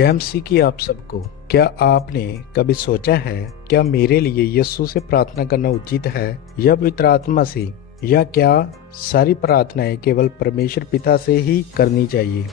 जय मसीह की आप सबको। क्या आपने कभी सोचा है क्या मेरे लिए यीशु से प्रार्थना करना उचित है या पवित्र आत्मा से, या क्या सारी प्रार्थनाएं केवल परमेश्वर पिता से ही करनी चाहिए?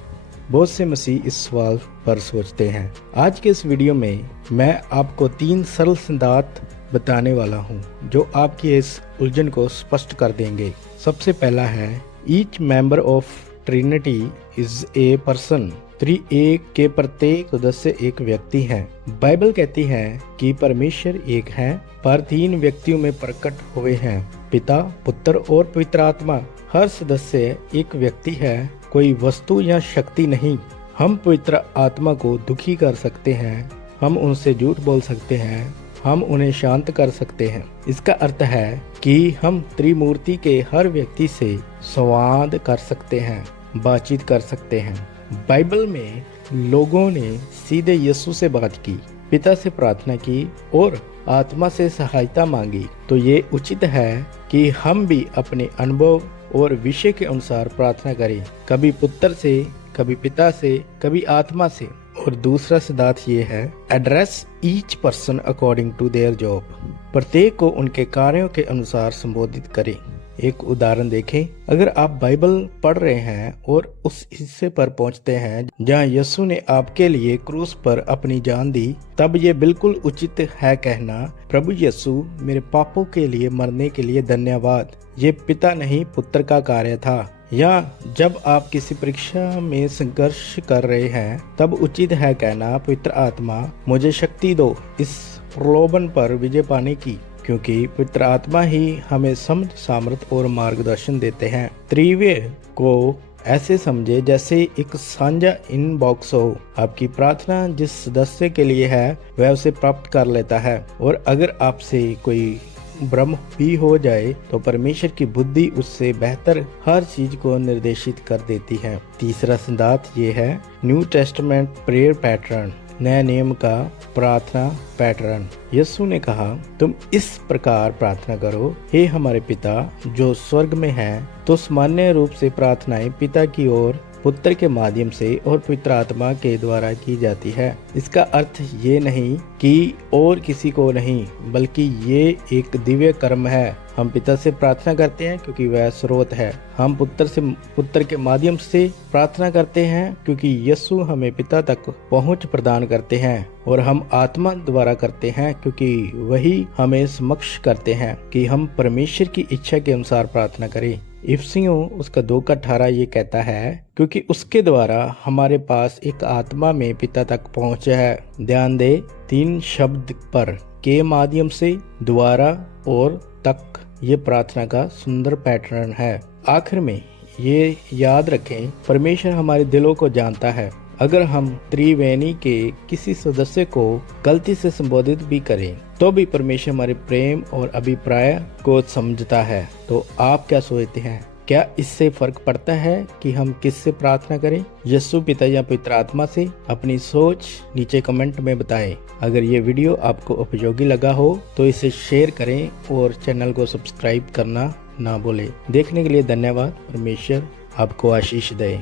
बहुत से मसीह इस सवाल पर सोचते हैं। आज के इस वीडियो में मैं आपको 3 सरल सिद्धांत बताने वाला हूं जो आपकी इस उलझन को स्पष्ट कर देंगे। सबसे पहला है, each member of Trinity is a person. त्रिएक के प्रत्येक सदस्य एक व्यक्ति है। बाइबल कहती है कि परमेश्वर एक है पर 3 व्यक्तियों में प्रकट हुए हैं, पिता, पुत्र और पवित्र आत्मा। हर सदस्य एक व्यक्ति है, कोई वस्तु या शक्ति नहीं। हम पवित्र आत्मा को दुखी कर सकते हैं, हम उनसे झूठ बोल सकते हैं, हम उन्हें शांत कर सकते हैं। इसका अर्थ है कि हम त्रिमूर्ति के हर व्यक्ति से संवाद कर सकते हैं, बातचीत कर सकते हैं। बाइबल में लोगों ने सीधे यीशु से बात की, पिता से प्रार्थना की और आत्मा से सहायता मांगी। तो ये उचित है कि हम भी अपने अनुभव और विषय के अनुसार प्रार्थना करें, कभी पुत्र से, कभी पिता से, कभी आत्मा से। और दूसरा सिद्धांत ये है, address each person according to their job. प्रत्येक को उनके कार्यों के अनुसार संबोधित करें। एक उदाहरण देखें, अगर आप बाइबल पढ़ रहे हैं और उस हिस्से पर पहुंचते हैं जहां यीशु ने आपके लिए क्रूस पर अपनी जान दी, तब ये बिल्कुल उचित है कहना, प्रभु यीशु मेरे पापों के लिए मरने के लिए धन्यवाद। ये पिता नहीं पुत्र का कार्य था। या जब आप किसी परीक्षा में संघर्ष कर रहे हैं, तब उचित है कहना, पवित्र आत्मा मुझे शक्ति दो इस प्रलोभन पर विजय पाने की, क्योंकि पवित्र आत्मा ही हमें समझ, सामर्थ और मार्गदर्शन देते हैं। त्रिवेय को ऐसे समझे जैसे एक साझा इनबॉक्स हो। आपकी प्रार्थना जिस सदस्य के लिए है वह उसे प्राप्त कर लेता है, और अगर आपसे कोई भ्रम भी हो जाए तो परमेश्वर की बुद्धि उससे बेहतर हर चीज को निर्देशित कर देती है। तीसरा सिद्धांत ये है, न्यू टेस्टामेंट प्रेयर पैटर्न, नया नियम का प्रार्थना पैटर्न। यीशु ने कहा, तुम इस प्रकार प्रार्थना करो, हे हमारे पिता जो स्वर्ग में है। तो सामान्य रूप से प्रार्थनाएं पिता की ओर पुत्र के माध्यम से और पवित्र आत्मा के द्वारा की जाती है। इसका अर्थ ये नहीं कि और किसी को नहीं, बल्कि ये एक दिव्य कर्म है। हम पिता से प्रार्थना करते हैं क्योंकि वह स्रोत है। हम पुत्र के माध्यम से प्रार्थना करते हैं क्योंकि यीशु हमें पिता तक पहुंच प्रदान करते हैं, और हम आत्मा द्वारा करते हैं क्योंकि वही हमें समक्ष करते हैं कि हम परमेश्वर की इच्छा के अनुसार प्रार्थना करें। इफिसियों उसका 2:18 ये कहता है, क्योंकि उसके द्वारा हमारे पास एक आत्मा में पिता तक पहुंच है। ध्यान दे 3 शब्द पर, के माध्यम से, द्वारा और तक। ये प्रार्थना का सुंदर पैटर्न है। आखिर में ये याद रखें, परमेश्वर हमारे दिलों को जानता है। अगर हम त्रिवेणी के किसी सदस्य को गलती से संबोधित भी करें तो भी परमेश्वर हमारे प्रेम और अभिप्राय को समझता है। तो आप क्या सोचते हैं, क्या इससे फर्क पड़ता है कि हम किससे प्रार्थना करें, यीशु पिता या पवित्र आत्मा से? अपनी सोच नीचे कमेंट में बताएं। अगर ये वीडियो आपको उपयोगी लगा हो तो इसे शेयर करें और चैनल को सब्सक्राइब करना ना भूलें। देखने के लिए धन्यवाद। परमेश्वर आपको आशीष दे।